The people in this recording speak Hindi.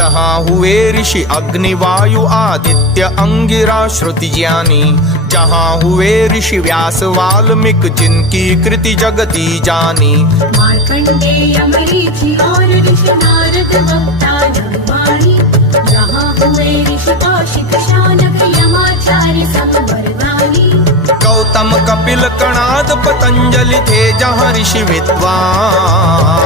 जहाँ हुए ऋषि अग्नि वायु आदित्य अंगिरा श्रुति ज्ञानी, जहाँ हुए ऋषि व्यास वाल्मीकि जिनकी कृति जगती जानी। मार्कंडेय मरीचि और ऋषि नारद वक्ता नरवाणी, जहाँ हुए ऋषि कौशिक शानक यमाचार्य संवर्गानी। गौतम कपिल कणाद पतंजलि थे जहाँ ऋषि विद्वान,